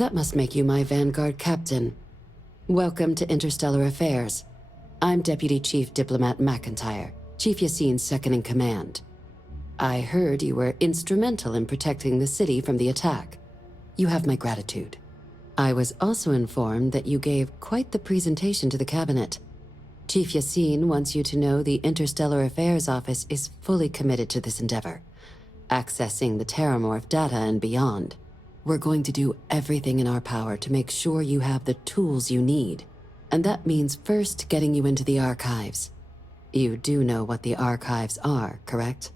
That must make you my Vanguard captain. Welcome to Interstellar Affairs. I'm Deputy Chief Diplomat McIntyre, Chief Yassine's second-in-command. I heard you were instrumental in protecting the city from the attack. You have my gratitude. I was also informed that you gave quite the presentation to the cabinet. Chief Yassine wants you to know the Interstellar Affairs Office is fully committed to this endeavor, accessing the Terramorph data and beyond. We're going to do everything in our power to make sure you have the tools you need. And that means first getting you into the archives. You do know what the archives are, correct?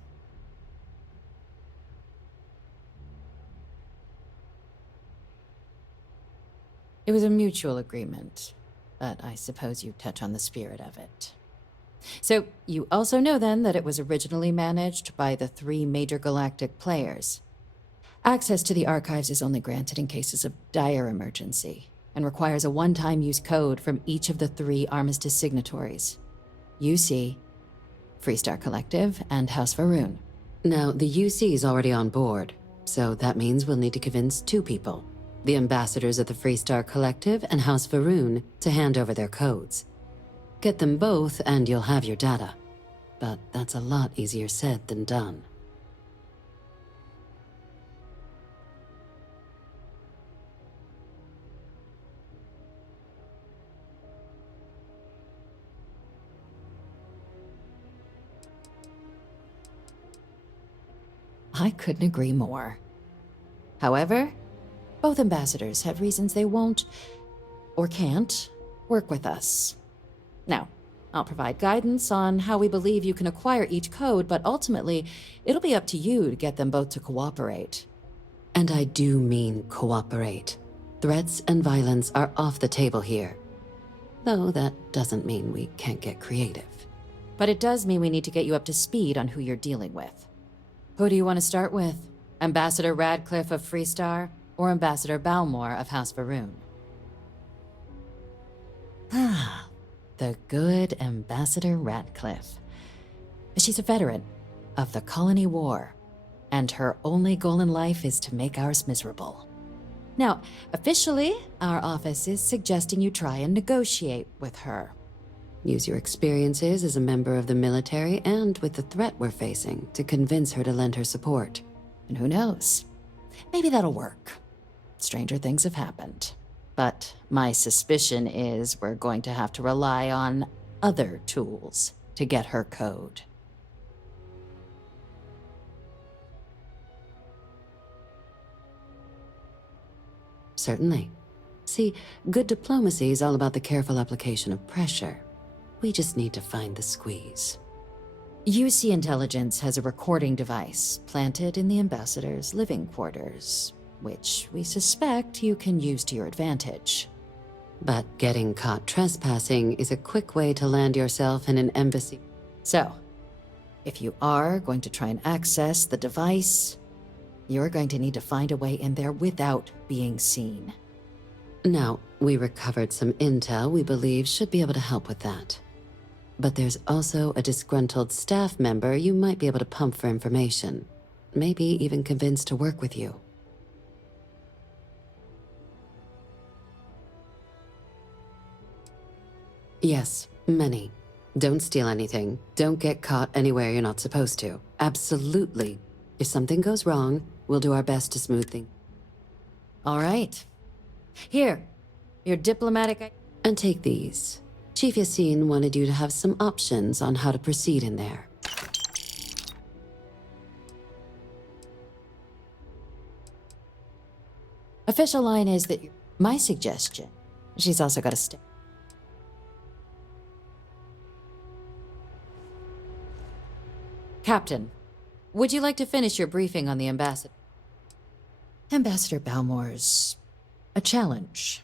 It was a mutual agreement, but I suppose you touch on the spirit of it. So, you also know then that it was originally managed by the 3 major galactic players. Access to the archives is only granted in cases of dire emergency, and requires a one-time use code from each of the 3 armistice signatories. UC, Freestar Collective, and House Varun. Now, the UC is already on board, so that means we'll need to convince 2 people. The ambassadors of the Freestar Collective and House Varun to hand over their codes. Get them both and you'll have your data. But that's a lot easier said than done. I couldn't agree more. However, both ambassadors have reasons they won't, or can't, work with us. Now, I'll provide guidance on how we believe you can acquire each code, but ultimately, it'll be up to you to get them both to cooperate. And I do mean cooperate. Threats and violence are off the table here. Though that doesn't mean we can't get creative. But it does mean we need to get you up to speed on who you're dealing with. Who do you want to start with? Ambassador Radcliffe of Freestar, or Ambassador Balmore of House Varun? Ah, the good Ambassador Radcliffe. She's a veteran of the Colony War, and her only goal in life is to make ours miserable. Now, officially, our office is suggesting you try and negotiate with her. Use your experiences as a member of the military and with the threat we're facing to convince her to lend her support. And who knows? Maybe that'll work. Stranger things have happened. But my suspicion is we're going to have to rely on other tools to get her code. Certainly. See, good diplomacy is all about the careful application of pressure. We just need to find the squeeze. UC Intelligence has a recording device planted in the ambassador's living quarters, which we suspect you can use to your advantage. But getting caught trespassing is a quick way to land yourself in an embassy. So, if you are going to try and access the device, you're going to need to find a way in there without being seen. Now, we recovered some intel we believe should be able to help with that. But there's also a disgruntled staff member you might be able to pump for information. Maybe even convince to work with you. Yes, many. Don't steal anything. Don't get caught anywhere you're not supposed to. Absolutely. If something goes wrong, we'll do our best to smooth things. All right. Here, your diplomatic... And take these. Chief Yassine wanted you to have some options on how to proceed in there. Official line is that my suggestion. She's also got a stick. Captain, would you like to finish your briefing on the ambassador? Ambassador Balmore's a challenge.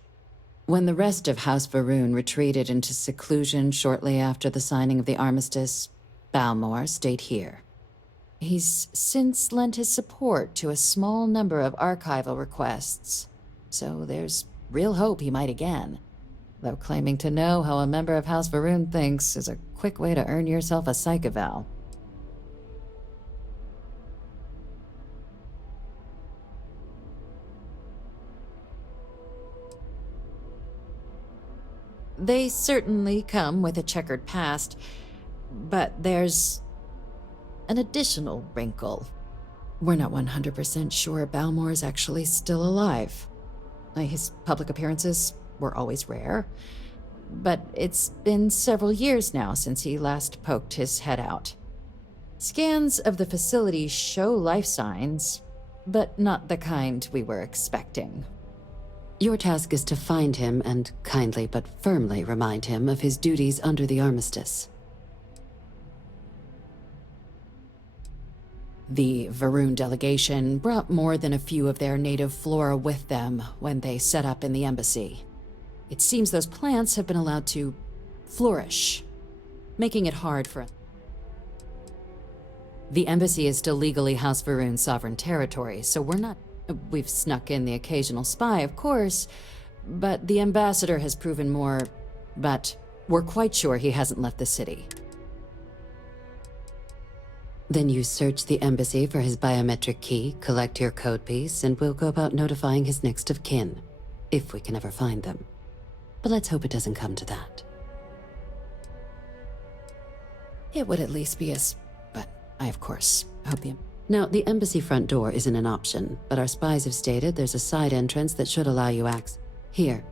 When the rest of House Varun retreated into seclusion shortly after the signing of the armistice, Balmore stayed here. He's since lent his support to a small number of archival requests, so there's real hope he might again. Though claiming to know how a member of House Varun thinks is a quick way to earn yourself a psych eval. They certainly come with a checkered past, but there's an additional wrinkle. We're not 100% sure Balmore is actually still alive. His public appearances were always rare, but it's been several years now since he last poked his head out. Scans of the facility show life signs, but not the kind we were expecting. Your task is to find him and kindly but firmly remind him of his duties under the armistice. The Varun delegation brought more than a few of their native flora with them when they set up in the embassy. It seems those plants have been allowed to flourish, making it hard for... The embassy is still legally House Varun's sovereign territory, so we're not... We've snuck in the occasional spy, of course, but the ambassador has proven more... But we're quite sure he hasn't left the city. Then you search the embassy for his biometric key, collect your code piece, and we'll go about notifying his next of kin, if we can ever find them. But let's hope it doesn't come to that. It would at least be us, but I, of course, hope the... Now, the embassy front door isn't an option, but our spies have stated there's a side entrance that should allow you access. Here,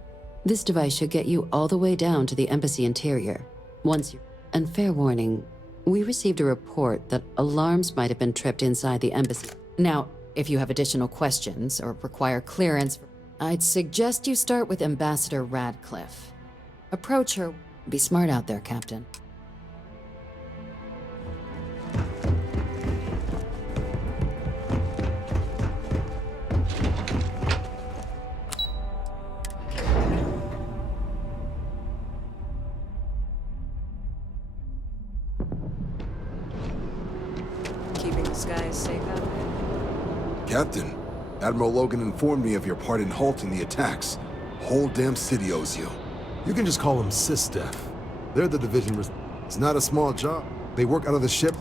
this device should get you all the way down to the embassy interior. Once you... And fair warning, we received a report that alarms might have been tripped inside the embassy. Now, if you have additional questions or require clearance, I'd suggest you start with Ambassador Radcliffe. Approach her. Be smart out there, Captain. Keeping the skies safe out there? Captain, Admiral Logan informed me of your part in halting the attacks. Whole damn city owes you. You can just call them SysDef. They're the division. It's not a small job. They work out of the ship.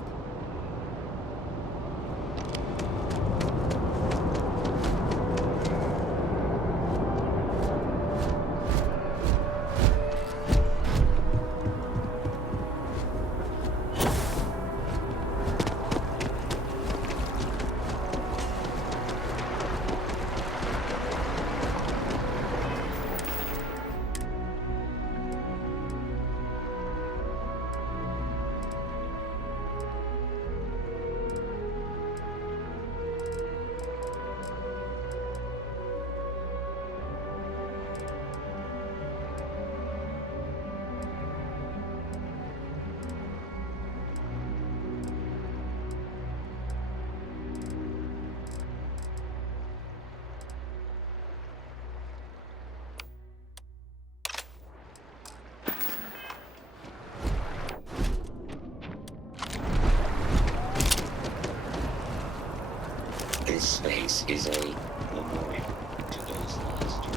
This space is a memorial to those lost.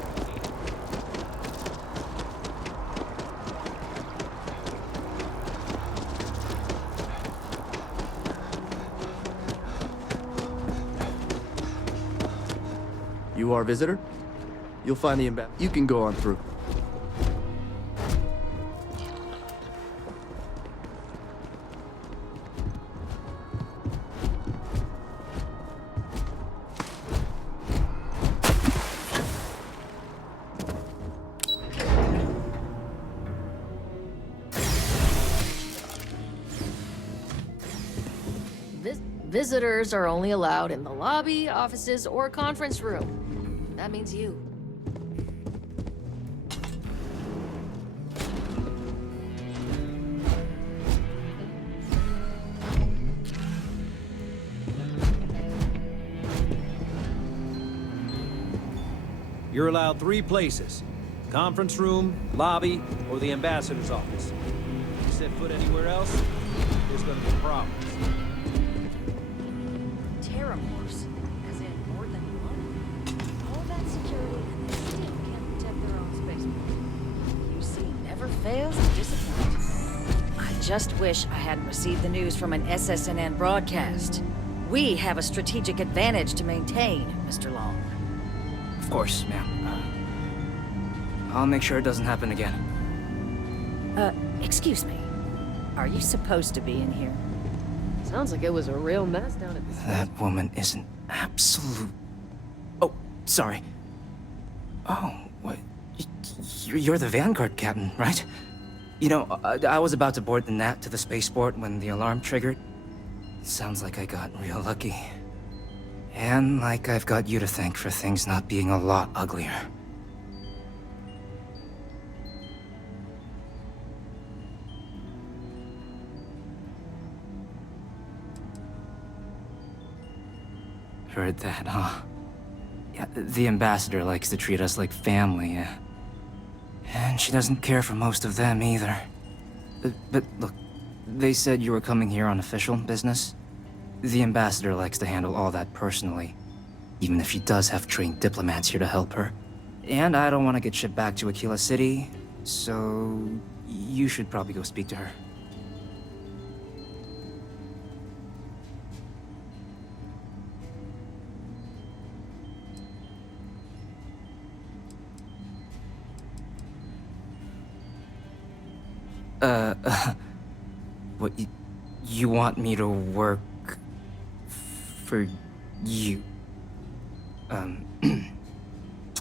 You are a visitor? You'll find the ambassador. You can go on through. Visitors are only allowed in the lobby, offices, or conference room. That means you. You're allowed 3 places: conference room, lobby, or the ambassador's office. If you set foot anywhere else, there's gonna be problems. Terramorphs, as in more than one. All that security, and they still can't protect their own spaceport. QC never fails to disappoint. I just wish I hadn't received the news from an SSNN broadcast. We have a strategic advantage to maintain, Mr. Long. Of course, ma'am. I'll make sure it doesn't happen again. Excuse me. Are you supposed to be in here? Sounds like it was a real mess down at the That woman is an absolute... Oh, sorry. Oh, what? You're the Vanguard captain, right? You know, I was about to board the Nat to the spaceport when the alarm triggered. Sounds like I got real lucky. And like I've got you to thank for things not being a lot uglier. Heard that, huh? Yeah, the ambassador likes to treat us like family, yeah. And she doesn't care for most of them either. But look, they said you were coming here on official business. The ambassador likes to handle all that personally, even if she does have trained diplomats here to help her. And I don't want to get shipped back to Aquila City, so you should probably go speak to her. What, you want me to work for you? Huh.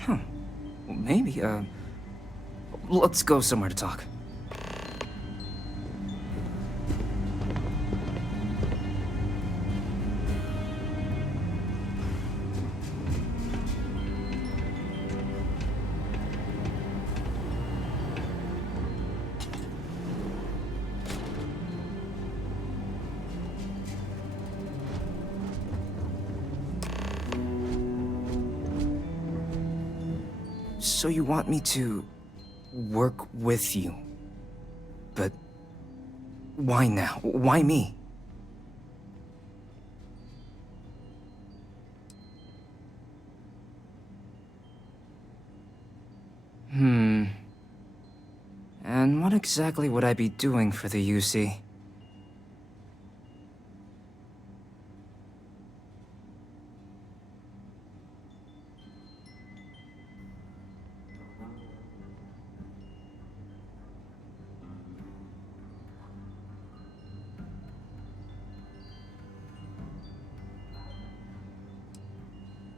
Well, maybe, let's go somewhere to talk. So you want me to work with you? But why now? Why me? And what exactly would I be doing for the UC?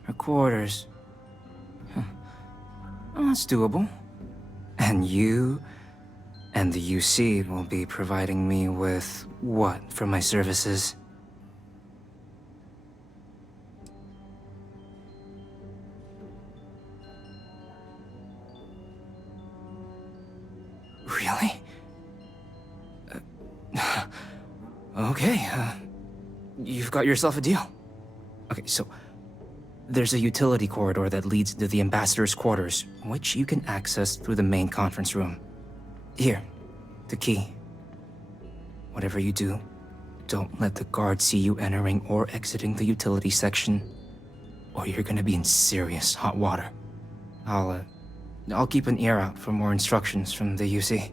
Her quarters. Huh. Oh, that's doable. And you and the UC will be providing me with what for my services? Really? Okay, you've got yourself a deal. Okay, so there's a utility corridor that leads to the ambassador's quarters, which you can access through the main conference room. Here, the key. Whatever you do, don't let the guards see you entering or exiting the utility section, or you're gonna be in serious hot water. I'll keep an ear out for more instructions from the UC.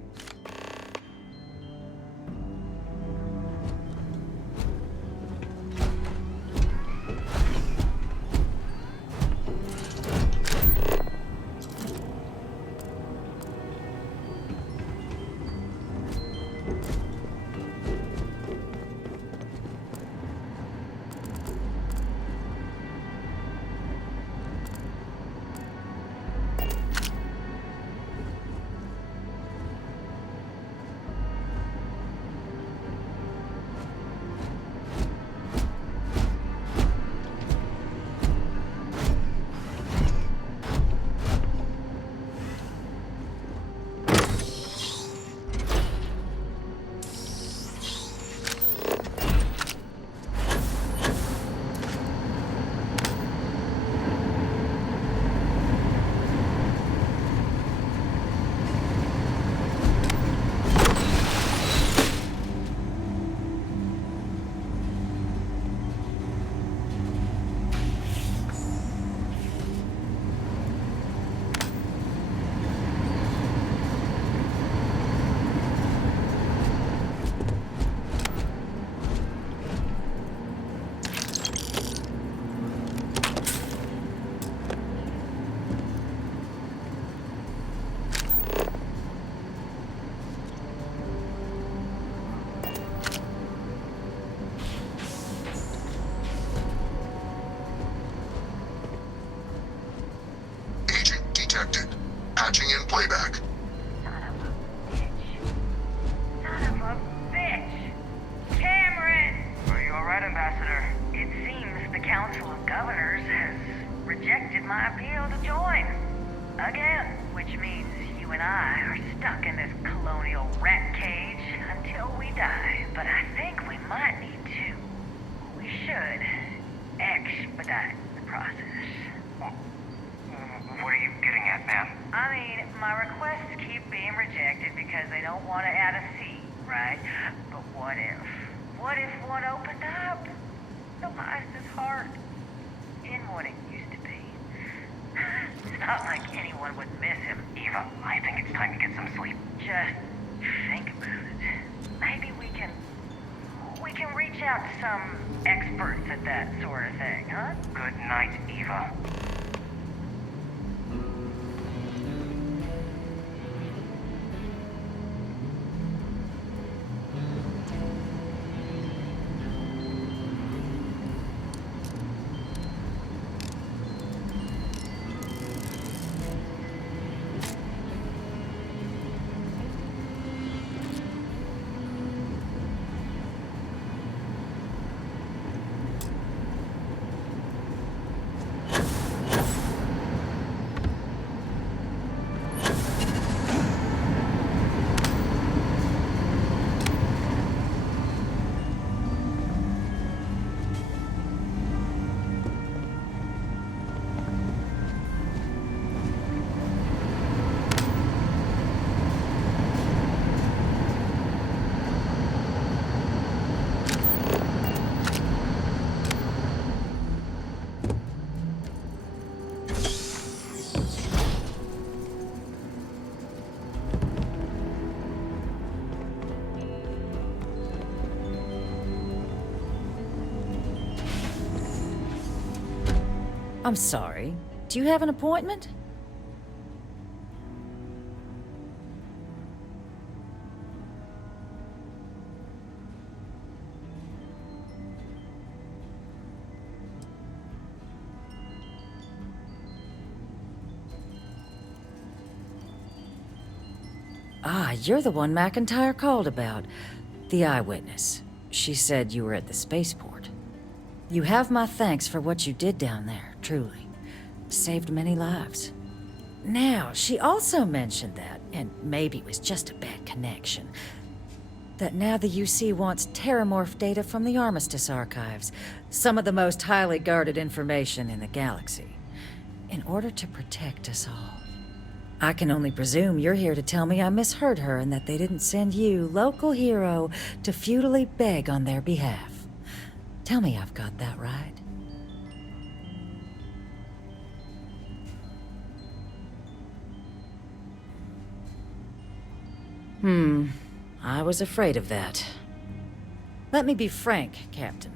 Council of Governors has rejected my appeal to join. Again, which means you and I are stuck in this colonial rat cage until we die. But I think we might need to. We should expedite the process. What are you getting at, ma'am? I mean, my requests keep being rejected because they don't want to add a seat, right? But what if? What if one opened up? The life is hard. In what it used to be. It's not like anyone would miss him. Eva, I think it's time to get some sleep. Just think about it. Maybe we can reach out to some experts at that sort of thing, huh? Good night, Eva. I'm sorry. Do you have an appointment? Ah, you're the one McIntyre called about. The eyewitness. She said you were at the spaceport. You have my thanks for what you did down there, truly. Saved many lives. Now, she also mentioned that, and maybe it was just a bad connection, that now the UC wants terramorph data from the Armistice archives, some of the most highly guarded information in the galaxy, in order to protect us all. I can only presume you're here to tell me I misheard her and that they didn't send you, local hero, to futilely beg on their behalf. Tell me I've got that right. I was afraid of that. Let me be frank, Captain.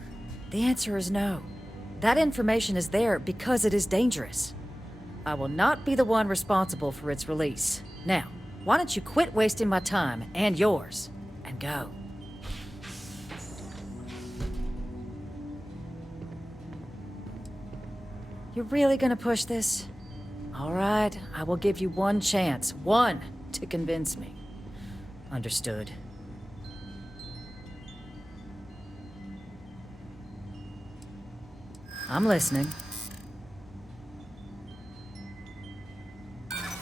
The answer is no. That information is there because it is dangerous. I will not be the one responsible for its release. Now, why don't you quit wasting my time and yours, and go? You're really gonna push this? All right, I will give you one chance. One, to convince me. Understood. I'm listening.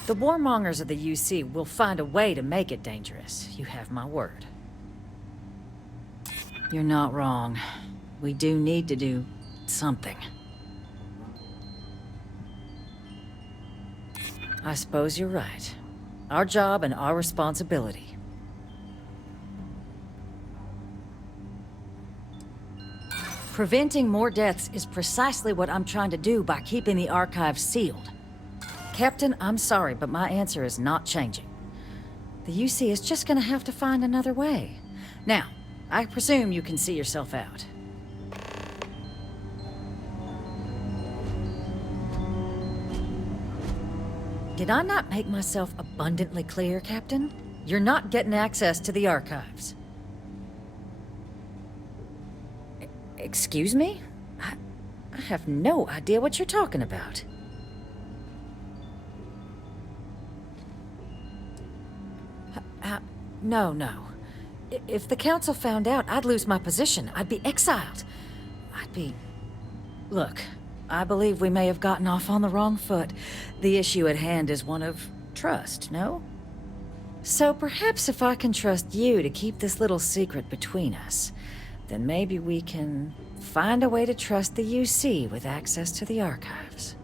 The warmongers of the UC will find a way to make it dangerous. You have my word. You're not wrong. We do need to do something. I suppose you're right. Our job and our responsibility. Preventing more deaths is precisely what I'm trying to do by keeping the archives sealed. Captain, I'm sorry, but my answer is not changing. The UC is just gonna have to find another way. Now, I presume you can see yourself out. Did I not make myself abundantly clear, Captain? You're not getting access to the archives. Excuse me? I have no idea what you're talking about. No. If the Council found out, I'd lose my position. I'd be exiled. I'd be Look, I believe we may have gotten off on the wrong foot. The issue at hand is one of trust, no? So perhaps if I can trust you to keep this little secret between us, then maybe we can find a way to trust the UC with access to the archives.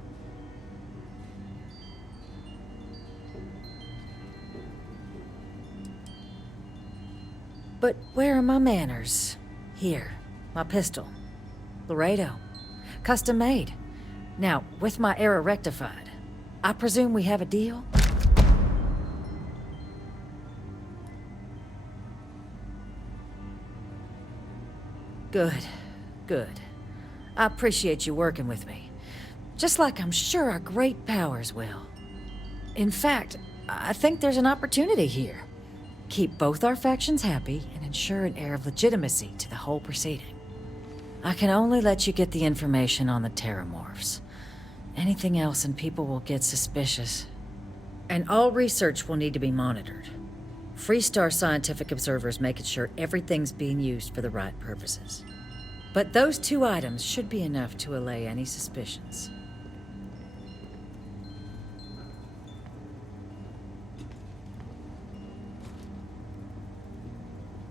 But where are my manners? Here, my pistol. Laredo. Custom made. Now, with my error rectified, I presume we have a deal? Good. Good. I appreciate you working with me. Just like I'm sure our great powers will. In fact, I think there's an opportunity here. Keep both our factions happy and ensure an air of legitimacy to the whole proceeding. I can only let you get the information on the Terramorphs. Anything else and people will get suspicious. And all research will need to be monitored. Freestar scientific observers making sure everything's being used for the right purposes. But those 2 items should be enough to allay any suspicions.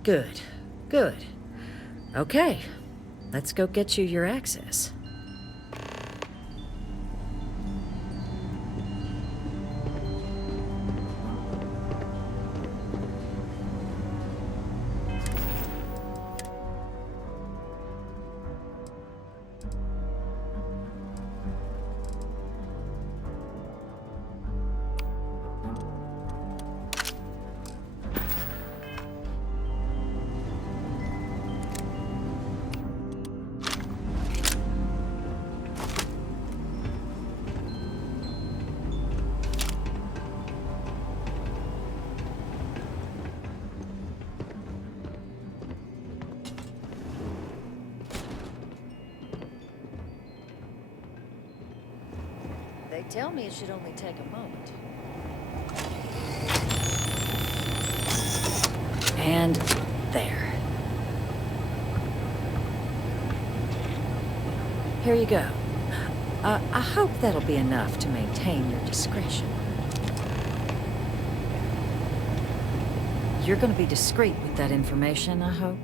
Good. Good. Okay. Let's go get you your access. They tell me it should only take a moment. And there. Here you go. I hope that'll be enough to maintain your discretion. You're gonna be discreet with that information, I hope?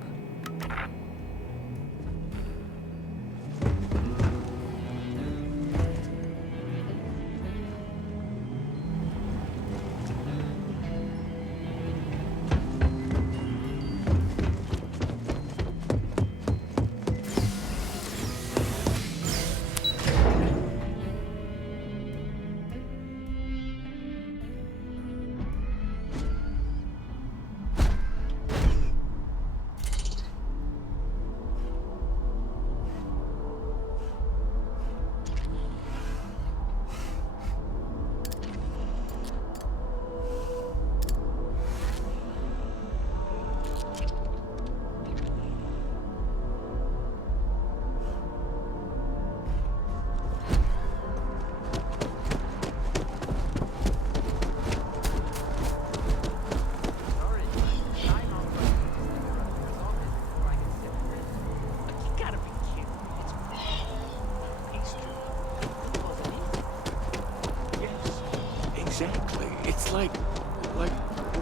Exactly. It's like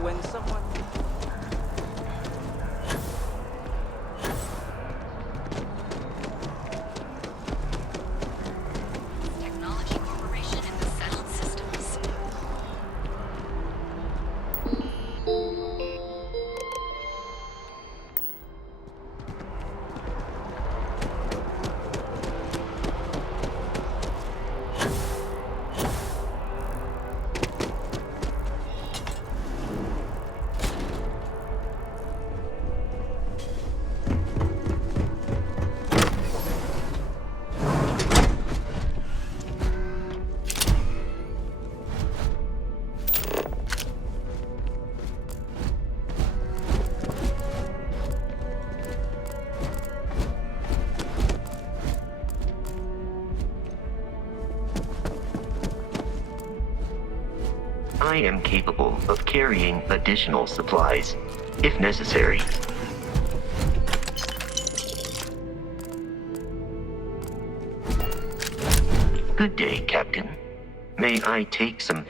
when someone... Technology Corporation in the settled systems. I am capable of carrying additional supplies, if necessary. Good day, Captain. May I take some...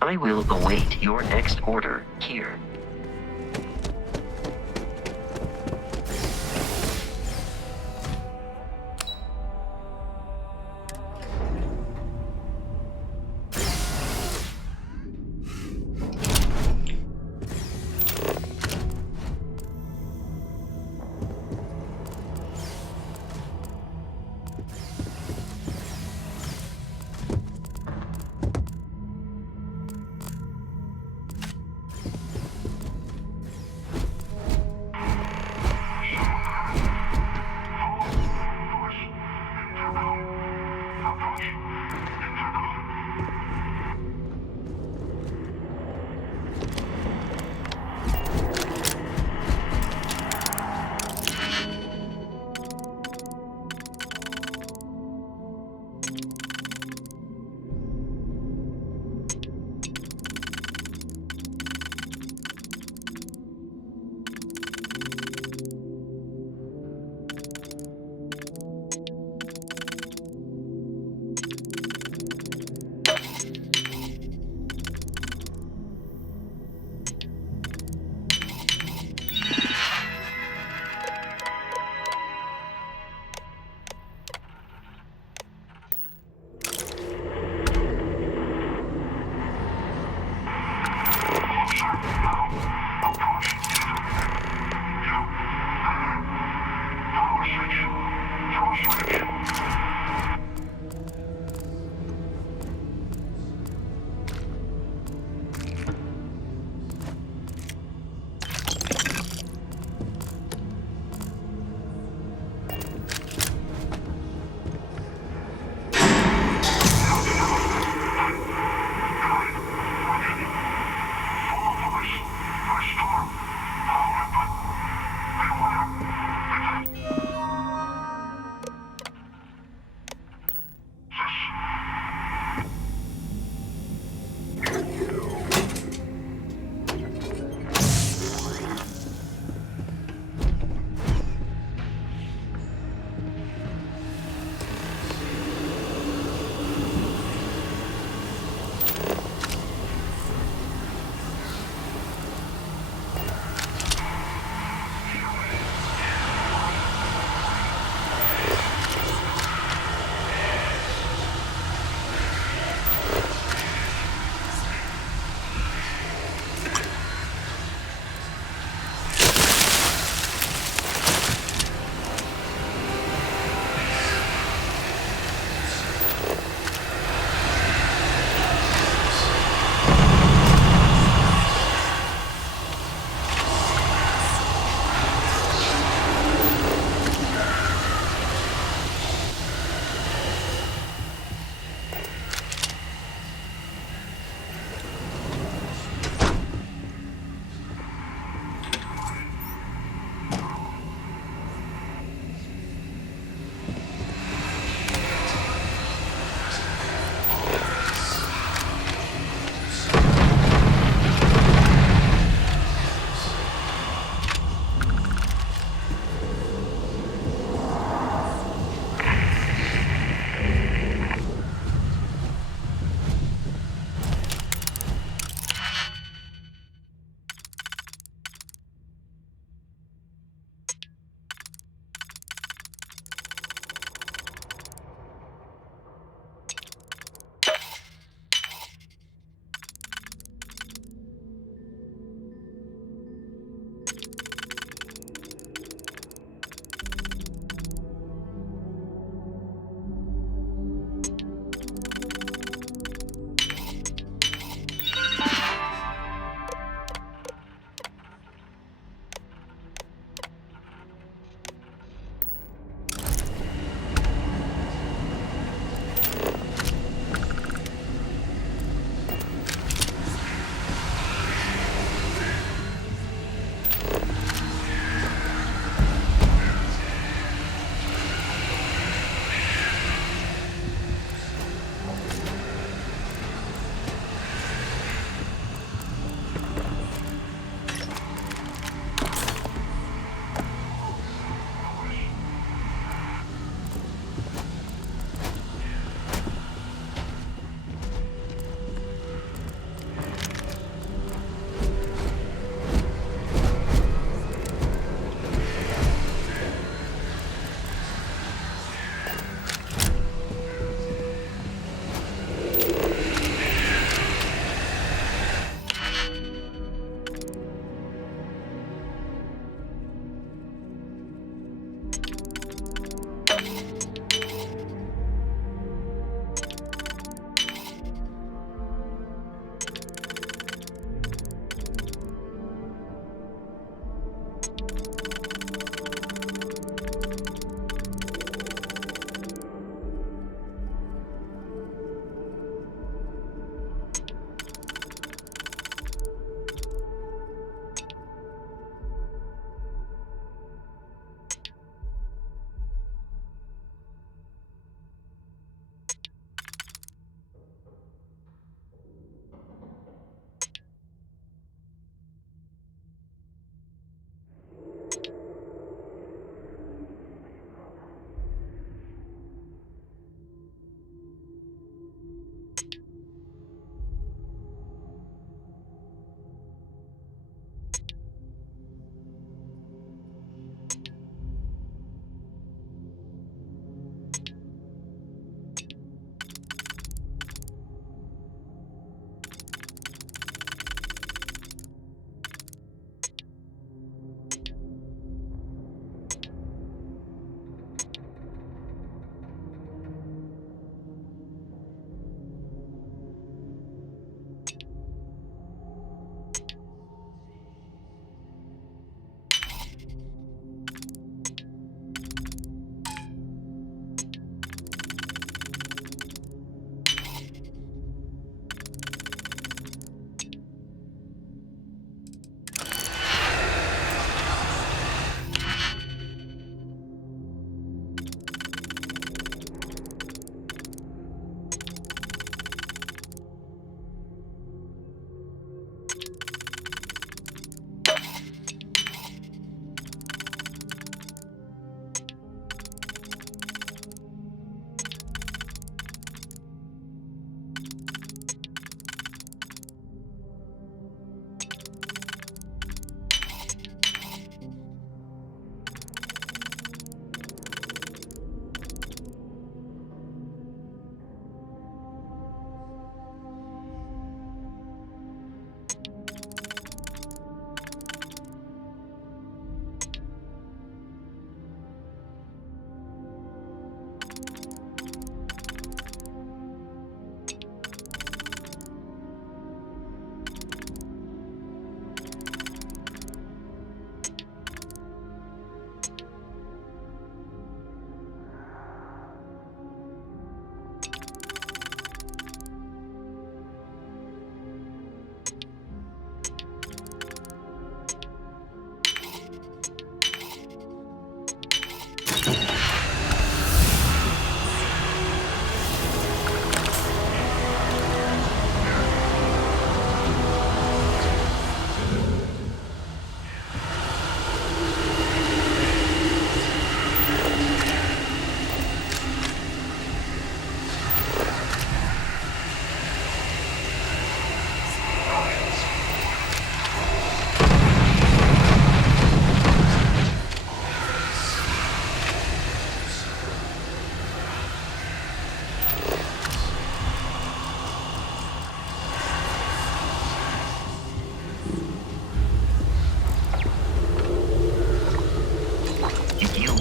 I will await your next order here.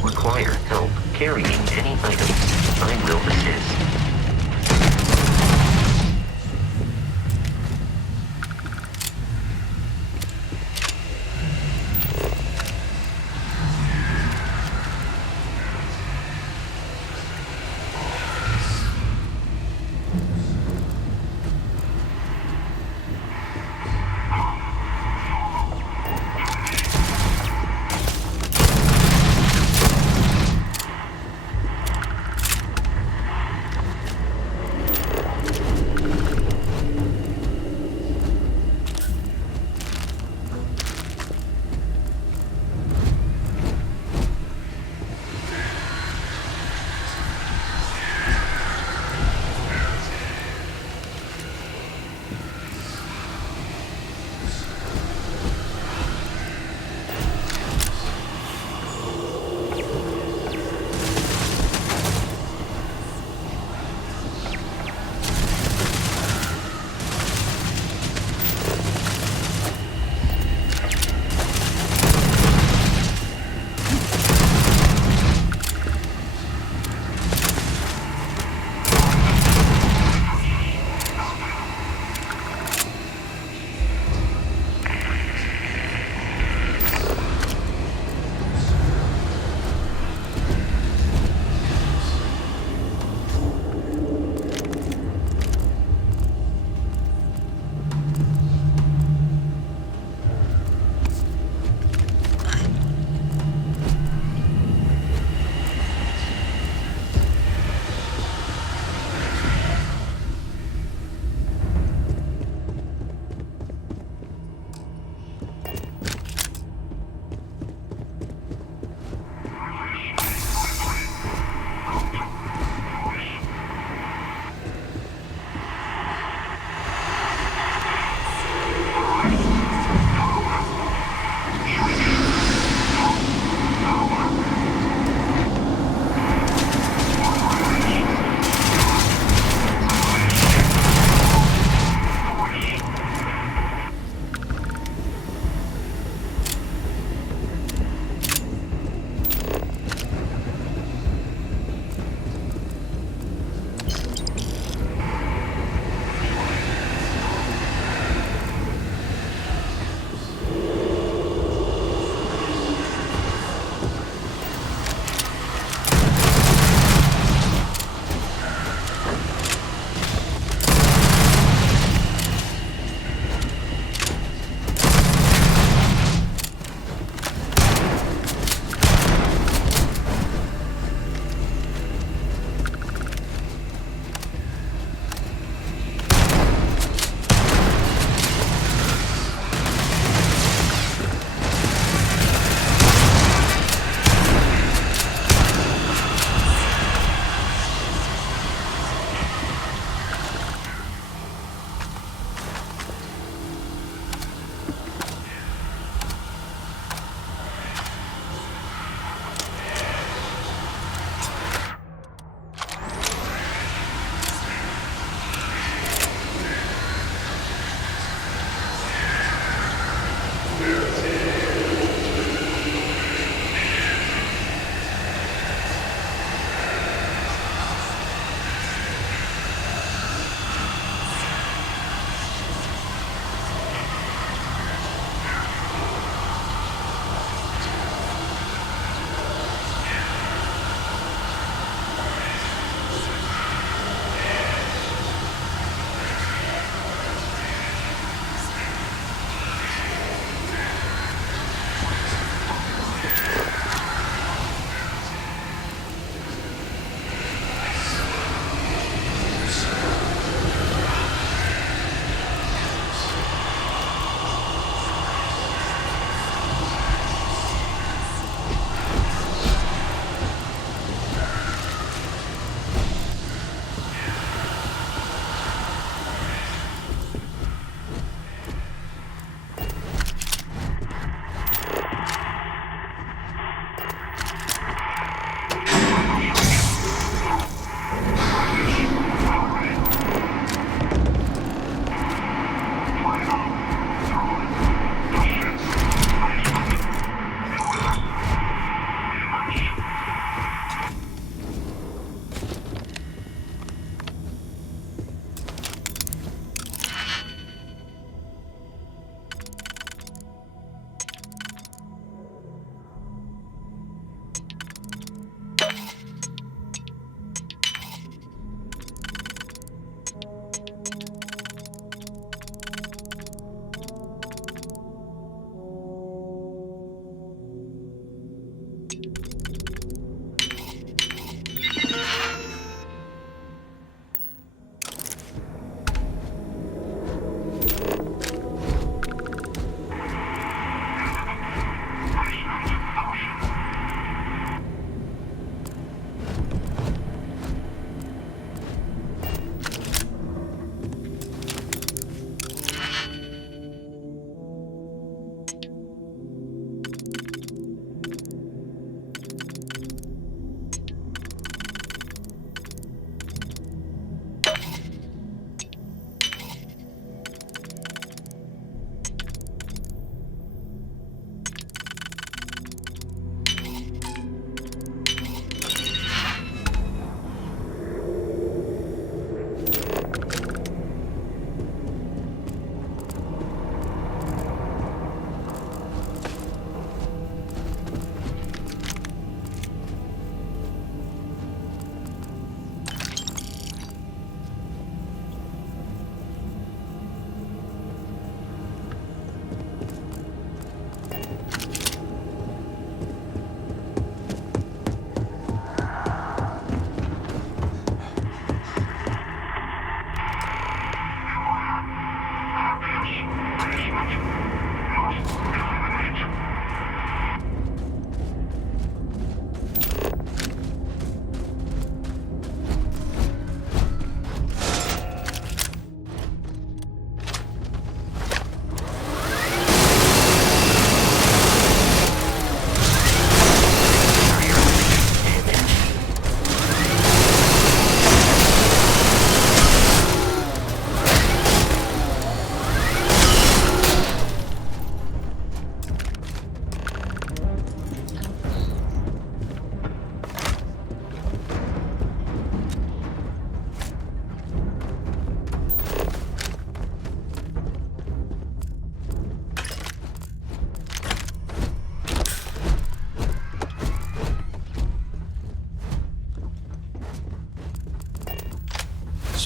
require help carrying any items, I will assist.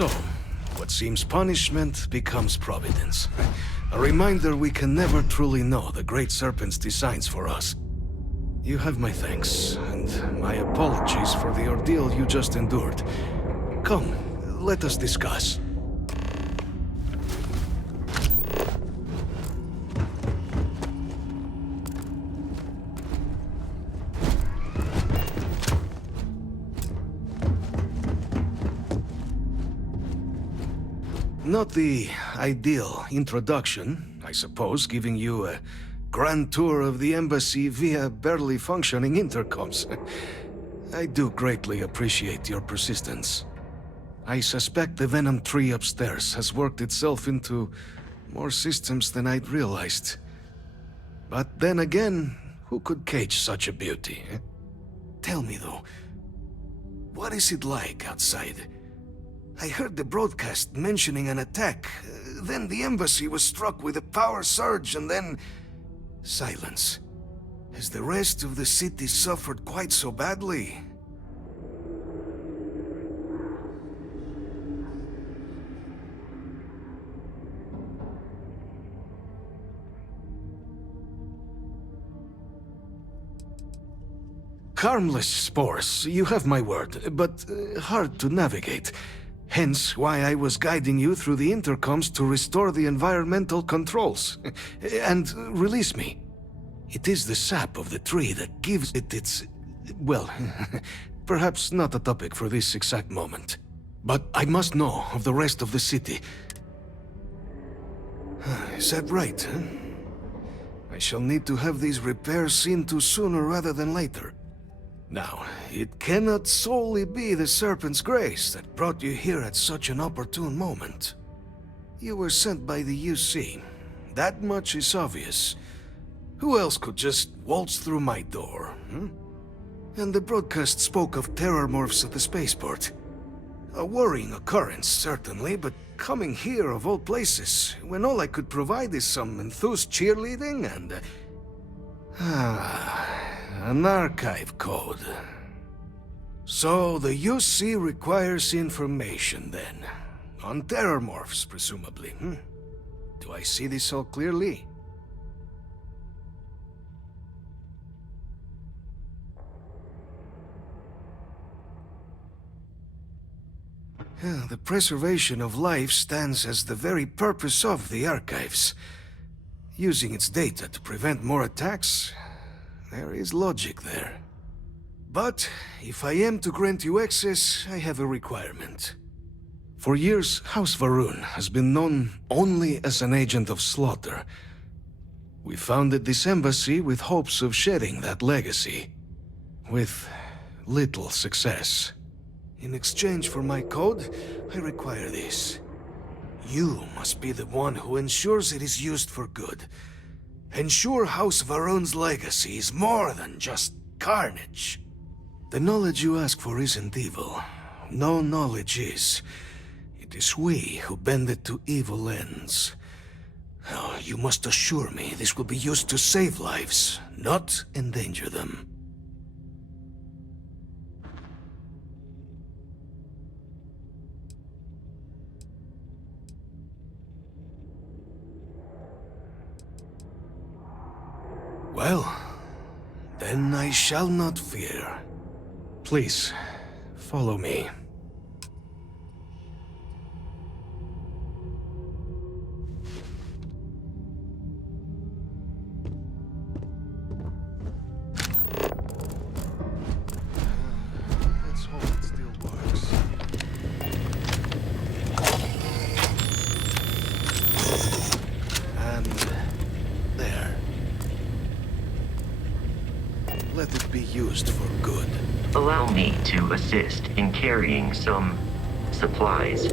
So, what seems punishment becomes providence. A reminder we can never truly know the Great Serpent's designs for us. You have my thanks, and my apologies for the ordeal you just endured. Come, let us discuss. Not the ideal introduction, I suppose, giving you a grand tour of the embassy via barely functioning intercoms. I do greatly appreciate your persistence. I suspect the Venom tree upstairs has worked itself into more systems than I'd realized. But then again, who could cage such a beauty? Tell me though, what is it like outside? I heard the broadcast mentioning an attack. Then the embassy was struck with a power surge and then... silence. Has the rest of the city suffered quite so badly? Harmless spores, you have my word, but hard to navigate. Hence why I was guiding you through the intercoms to restore the environmental controls. And release me. It is the sap of the tree that gives it its... well, perhaps not a topic for this exact moment. But I must know of the rest of the city. Is that right, huh? I shall need to have these repairs seen to sooner rather than later. Now, it cannot solely be the Serpent's grace that brought you here at such an opportune moment. You were sent by the UC. That much is obvious. Who else could just waltz through my door, hmm? And the broadcast spoke of terror morphs at the spaceport. A worrying occurrence, certainly, but coming here of all places, when all I could provide is some enthused cheerleading and... an archive code. So the UC requires information, then. On terror morphs, presumably, hmm? Do I see this all clearly? The preservation of life stands as the very purpose of the archives. Using its data to prevent more attacks, there is logic there. But if I am to grant you access, I have a requirement. For years, House Varun has been known only as an agent of slaughter. We founded this embassy with hopes of shedding that legacy. With little success. In exchange for my code, I require this. You must be the one who ensures it is used for good. Ensure House Varun's legacy is more than just carnage. The knowledge you ask for isn't evil. No knowledge is. It is we who bend it to evil ends. Oh, you must assure me this will be used to save lives, not endanger them. Well, then I shall not fear. Please, follow me. Let's hope it still works. And there. Let it be used for good. Allow me to assist in carrying some supplies.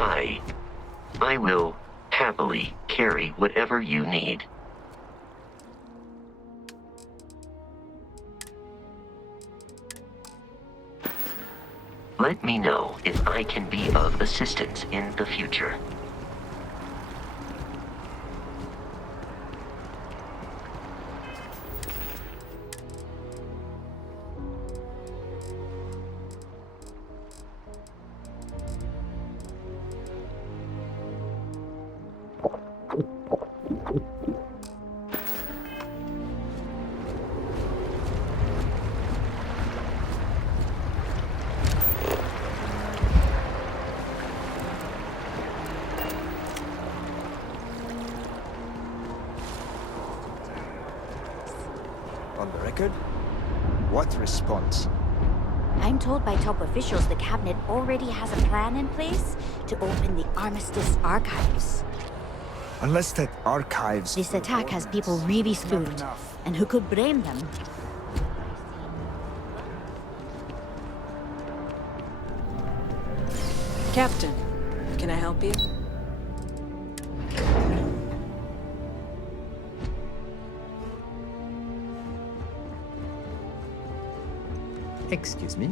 I will happily carry whatever you need. Let me know if I can be of assistance in the future. On the record? What response? I'm told by top officials the cabinet already has a plan in place to open the Armistice archives. Unless that archives... This attack has people really spooked, and who could blame them? Captain, can I help you? Excuse me?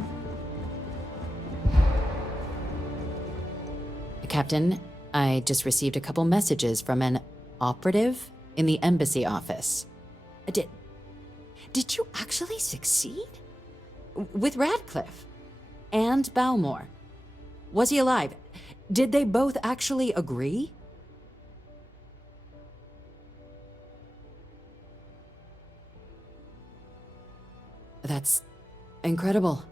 Captain, I just received a couple messages from an operative in the embassy office. Did you actually succeed? With Radcliffe? And Balmore? Was he alive? Did they both actually agree? That's incredible.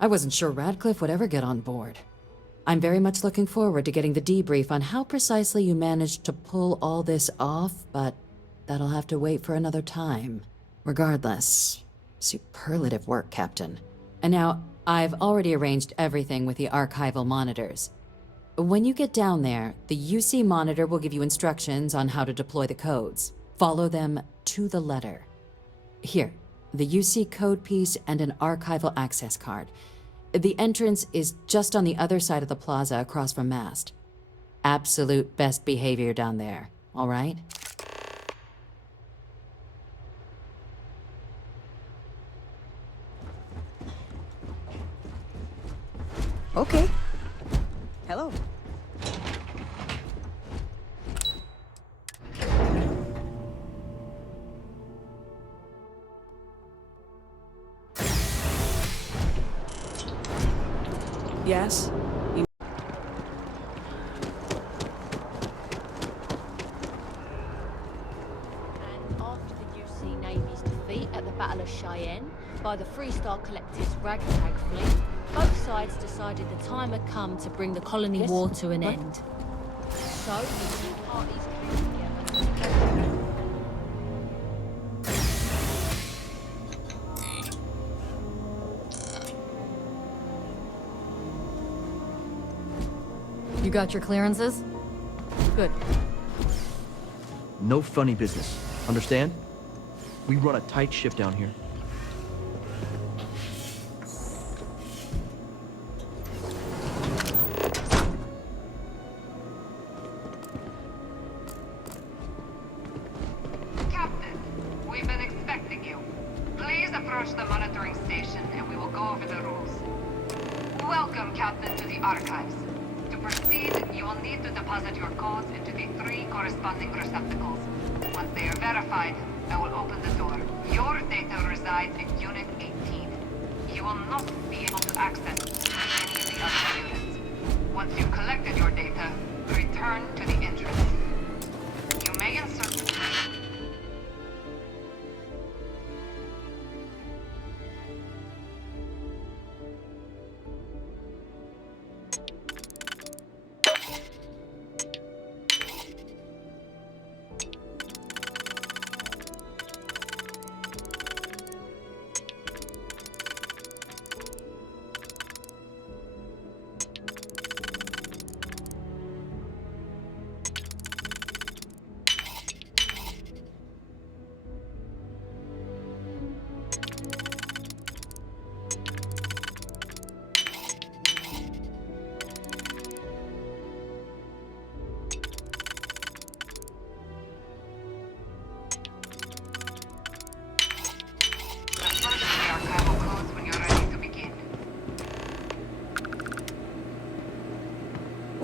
I wasn't sure Radcliffe would ever get on board. I'm very much looking forward to getting the debrief on how precisely you managed to pull all this off, but that'll have to wait for another time. Regardless, superlative work, Captain. And now, I've already arranged everything with the archival monitors. When you get down there, the UC monitor will give you instructions on how to deploy the codes. Follow them to the letter. Here, the UC code piece and an archival access card. The entrance is just on the other side of the plaza across from Mast. Absolute best behavior down there, all right? Okay. Hello. Yes? And after the UC Navy's defeat at the Battle of Cheyenne by the Freestar Collective's ragtag fleet, both sides decided the time had come to bring the colony war to an end. So, the two parties came together. You got your clearances? Good. No funny business. Understand? We run a tight ship down here. Captain, we've been expecting you. Please approach the monitoring station and we will go over the rules. Welcome, Captain, to the archives. To proceed, you will need to deposit your codes into the 3 corresponding receptacles. Once they are verified, I will open the door. Your data resides in Unit 18. You will not be able to access any of the other units. Once you've collected your data, return to the entrance. You may insert...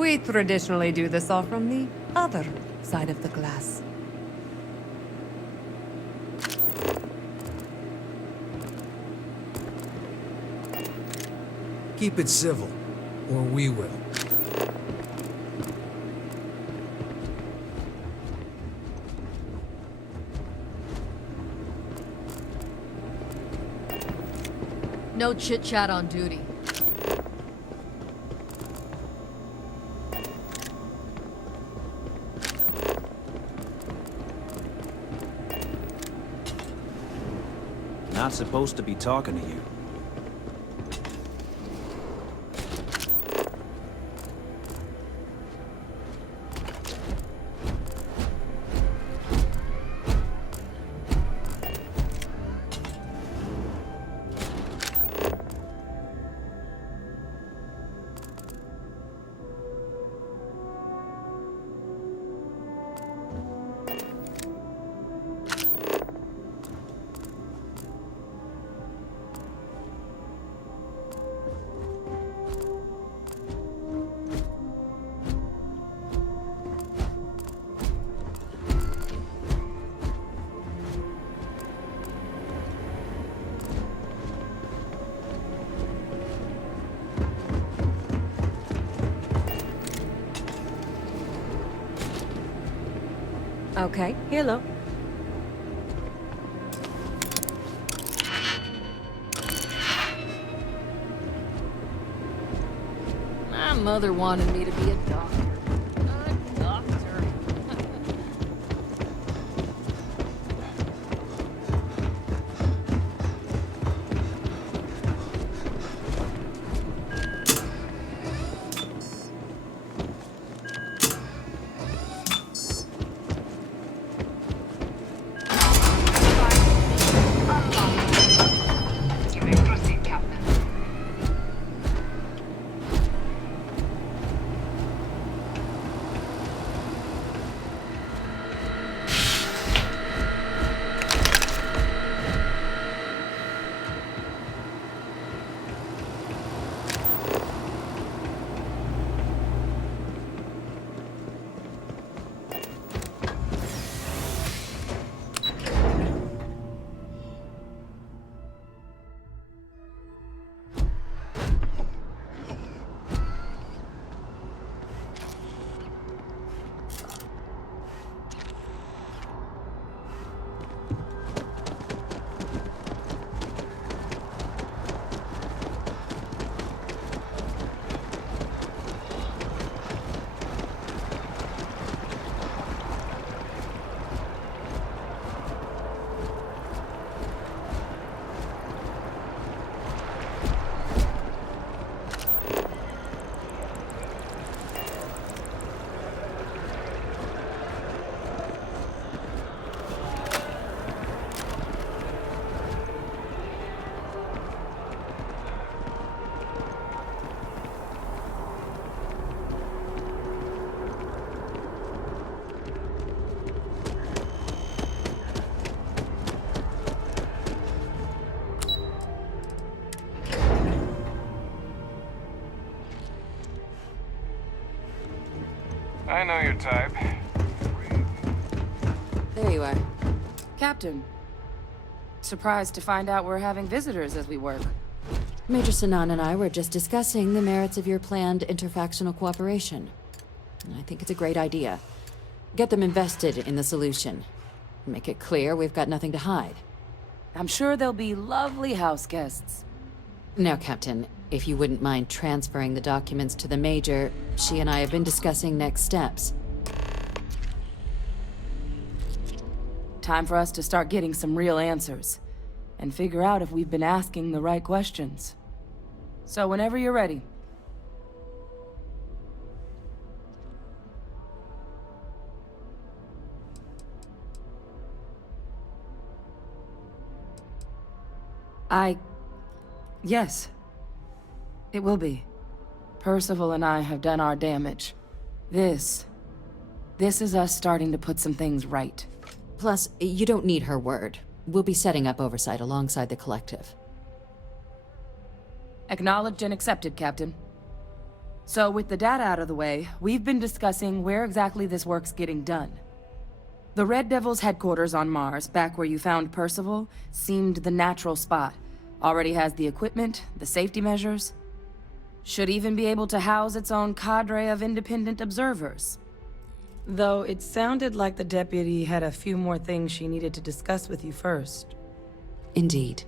We traditionally do this all from the other side of the glass. Keep it civil, or we will. No chit-chat on duty. Not supposed to be talking to you. Okay, hello. My mother wanted me to be a doctor. A doctor. You may proceed, Captain. I know your type. There you are. Captain. Surprised to find out we're having visitors as we work. Major Sinan and I were just discussing the merits of your planned interfactional cooperation. I think it's a great idea. Get them invested in the solution. Make it clear we've got nothing to hide. I'm sure they'll be lovely house guests. Now, Captain, if you wouldn't mind transferring the documents to the Major, she and I have been discussing next steps. Time for us to start getting some real answers. And figure out if we've been asking the right questions. So whenever you're ready. Yes. It will be. Percival and I have done our damage. This is us starting to put some things right. Plus, you don't need her word. We'll be setting up oversight alongside the collective. Acknowledged and accepted, Captain. So with the data out of the way, we've been discussing where exactly this work's getting done. The Red Devil's headquarters on Mars, back where you found Percival, seemed the natural spot. Already has the equipment, the safety measures. Should even be able to house its own cadre of independent observers. Though it sounded like the deputy had a few more things she needed to discuss with you first. Indeed.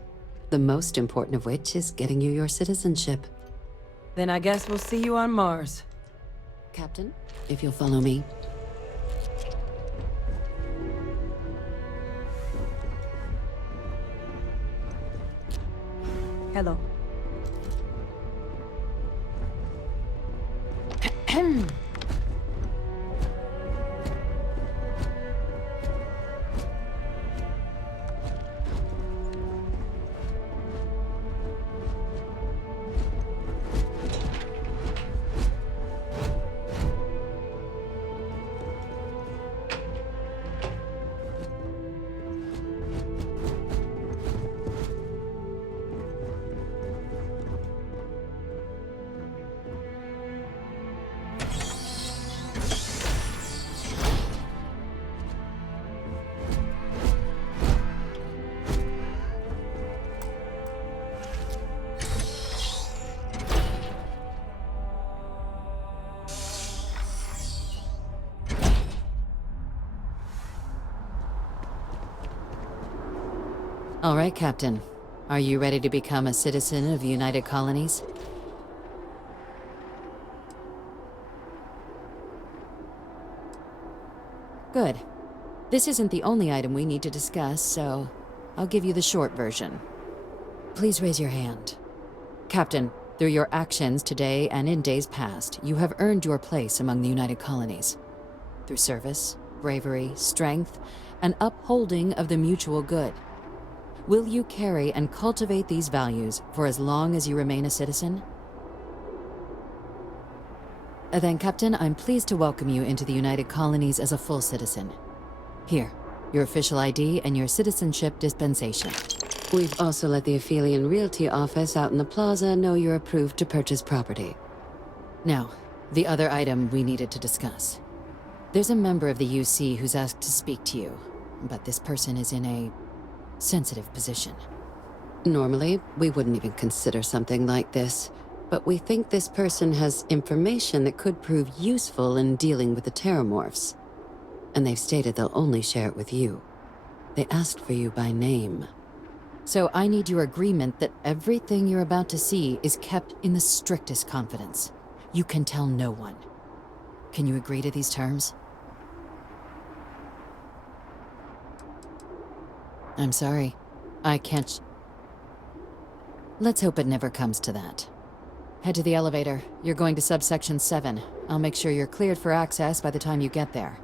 The most important of which is getting you your citizenship. Then I guess we'll see you on Mars. Captain, if you'll follow me. Hello. All right, Captain. Are you ready to become a citizen of United Colonies? Good. This isn't the only item we need to discuss, so I'll give you the short version. Please raise your hand. Captain, through your actions today and in days past, you have earned your place among the United Colonies. Through service, bravery, strength, and upholding of the mutual good. Will you carry and cultivate these values for as long as you remain a citizen? Then, Captain, I'm pleased to welcome you into the United Colonies as a full citizen. Here, your official ID and your citizenship dispensation. We've also let the Aphelion Realty office out in the plaza know you're approved to purchase property. Now, the other item we needed to discuss. There's a member of the UC who's asked to speak to you, but this person is in a sensitive position. Normally, we wouldn't even consider something like this, but we think this person has information that could prove useful in dealing with the Terramorphs. And they've stated they'll only share it with you. They asked for you by name. So I need your agreement that everything you're about to see is kept in the strictest confidence. You can tell no one. Can you agree to these terms? I'm sorry. I can't... Let's hope it never comes to that. Head to the elevator. You're going to subsection 7. I'll make sure you're cleared for access by the time you get there.